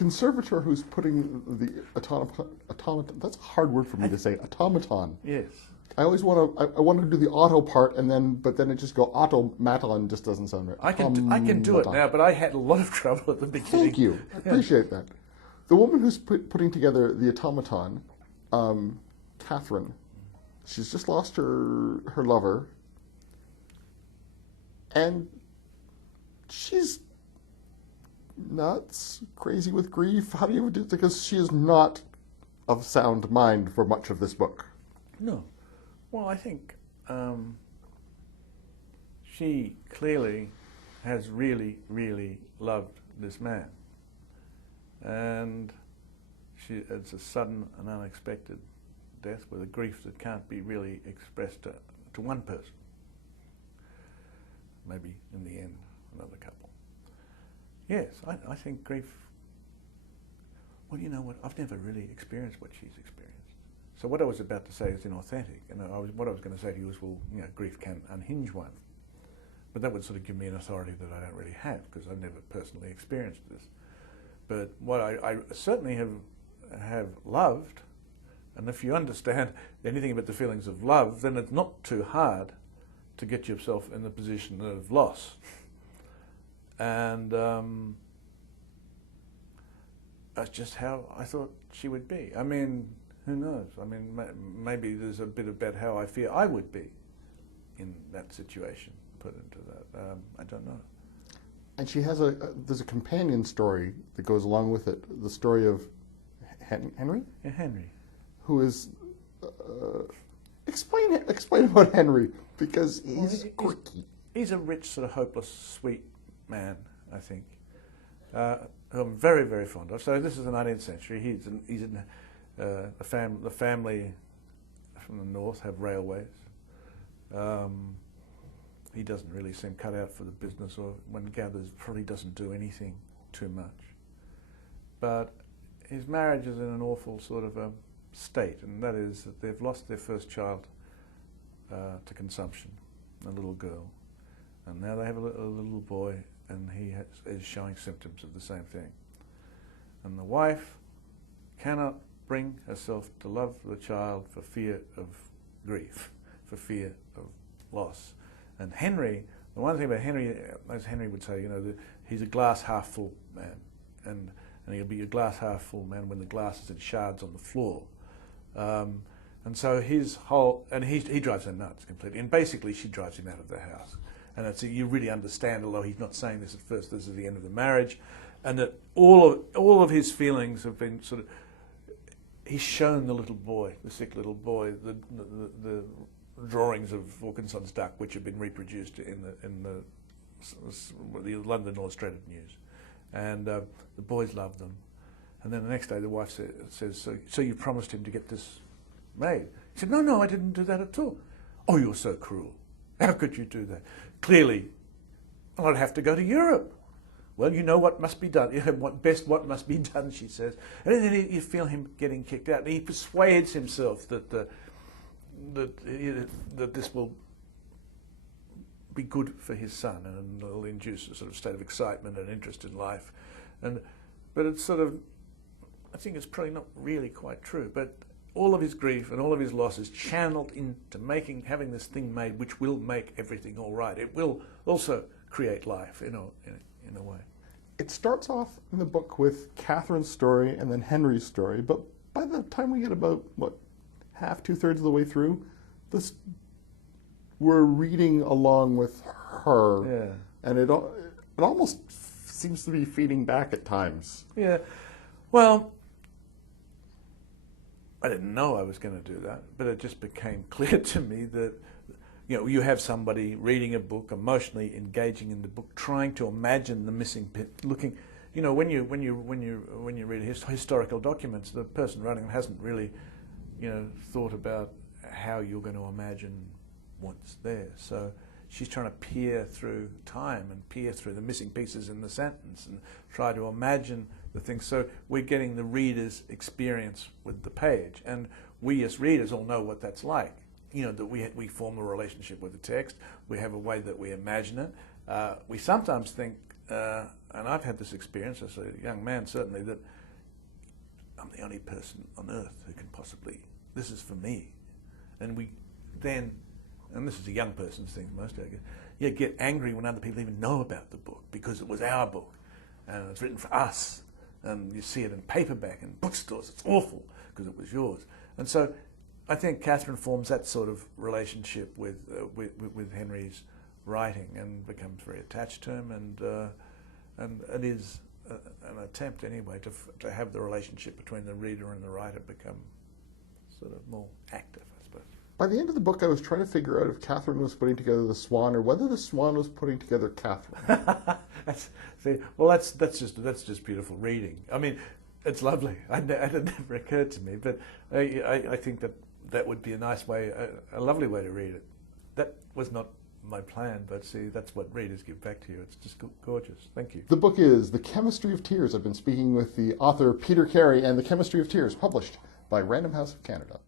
conservator who's putting the automaton, that's a hard word for me to say, automaton. Yes. I always want to do the auto part, but then it just go automaton just doesn't sound right. I can do it now, but I had a lot of trouble at the beginning. Thank you. I appreciate that. The woman who's putting together the automaton, Catherine, she's just lost her lover, and she's nuts, crazy with grief. How do you do it? Because she is not of sound mind for much of this book. No. Well, I think she clearly has really, really loved this man. And it's a sudden and unexpected death with a grief that can't be really expressed to one person. Maybe in the end, another couple. Yes, I think grief, well, you know what, I've never really experienced what she's experienced. So what I was about to say is inauthentic, and what I was going to say to you is, well, you know, grief can unhinge one. But that would sort of give me an authority that I don't really have, because I've never personally experienced this. But what I certainly have loved, and if you understand anything about the feelings of love, then it's not too hard to get yourself in the position of loss. And that's just how I thought she would be. I mean, who knows? I mean, maybe there's a bit about how I fear I would be in that situation, put into that. I don't know. And she has there's a companion story that goes along with it, the story of Henry? Yeah, Henry. Who is, explain about Henry, because he's quirky. He's a rich, sort of hopeless, sweet man, I think, who I'm very, very fond of. So this is the 19th century. He's in the family from the north have railways. He doesn't really seem cut out for the business, or one gathers probably doesn't do anything too much. But his marriage is in an awful sort of a state, and that is that they've lost their first child to consumption, a little girl, and now they have a little boy, and he is showing symptoms of the same thing. And the wife cannot bring herself to love the child for fear of grief, for fear of loss. And Henry, the one thing about Henry, as Henry would say, you know, he's a glass half full man, and he'll be a glass half full man when the glass is in shards on the floor. And so his whole, and he drives her nuts completely, and basically she drives him out of the house. And it's, you really understand, although he's not saying this at first, this is the end of the marriage, and that all of his feelings have been sort of, he's shown the little boy, the sick little boy, the drawings of Wilkinson's duck, which have been reproduced in the London Illustrated News, and the boys love them. And then the next day, the wife says, "So you promised him to get this made?" He said, "No, I didn't do that at all." "Oh, you're so cruel! How could you do that?" "Clearly, I'd have to go to Europe." "Well, you know what must be done. You know what must be done," she says. And then you feel him getting kicked out. And he persuades himself that this will be good for his son, and it'll induce a sort of state of excitement and interest in life. But it's sort of, I think it's probably not really quite true. But all of his grief and all of his loss is channeled into having this thing made, which will make everything all right. It will also create life in a way. It starts off in the book with Catherine's story and then Henry's story, but by the time we get about, half, 2/3 of the way through, we're reading along with her. Yeah. And it almost seems to be feeding back at times. Yeah. Well, I didn't know I was going to do that, but it just became clear to me that, you know, you have somebody reading a book, emotionally engaging in the book, trying to imagine the missing bit, looking, you know, when you read historical documents, the person writing them hasn't really, you know, thought about how you're going to imagine what's there. So she's trying to peer through time and peer through the missing pieces in the sentence and try to imagine the things. So we're getting the reader's experience with the page, and we as readers all know what that's like. You know, that we form a relationship with the text. We have a way that we imagine it. We sometimes think and I've had this experience as a young man, certainly, that I'm the only person on earth who can possibly, this is for me. And we then, and this is a young person's thing mostly, I guess, you get angry when other people even know about the book because it was our book and it's written for us. And you see it in paperback in bookstores, it's awful because it was yours. And so I think Catherine forms that sort of relationship with Henry's writing and becomes very attached to him, and it is an attempt anyway to have the relationship between the reader and the writer become sort of more active, I suppose. By the end of the book, I was trying to figure out if Catherine was putting together the swan or whether the swan was putting together Catherine. that's just beautiful reading. I mean, it's lovely. It never occurred to me, but I think that would be a nice way, a lovely way to read it. That was not my plan, but see, that's what readers give back to you. It's just gorgeous. Thank you. The book is The Chemistry of Tears. I've been speaking with the author Peter Carey and The Chemistry of Tears, published by Random House of Canada.